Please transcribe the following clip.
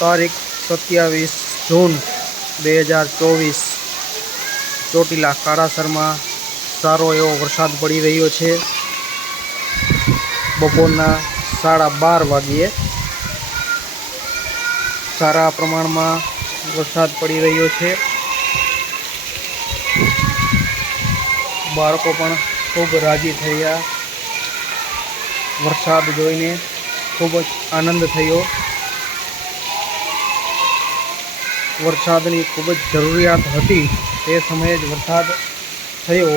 તારીખ 27 જૂન 2024 ચોટીલા કાળાસરમાં સારો એવો વરસાદ પડી રહ્યો છે। બપોરના 12:30 વાગ્યે સારા પ્રમાણમાં વરસાદ પડી રહ્યો છે। બાળકો પણ ખૂબ રાજી થયા। વરસાદ જોઈને ખૂબ જ આનંદ થયો। વરસાદની ખૂબ જ જરૂરિયાત હતી, તે સમયે જ વરસાદ થયો।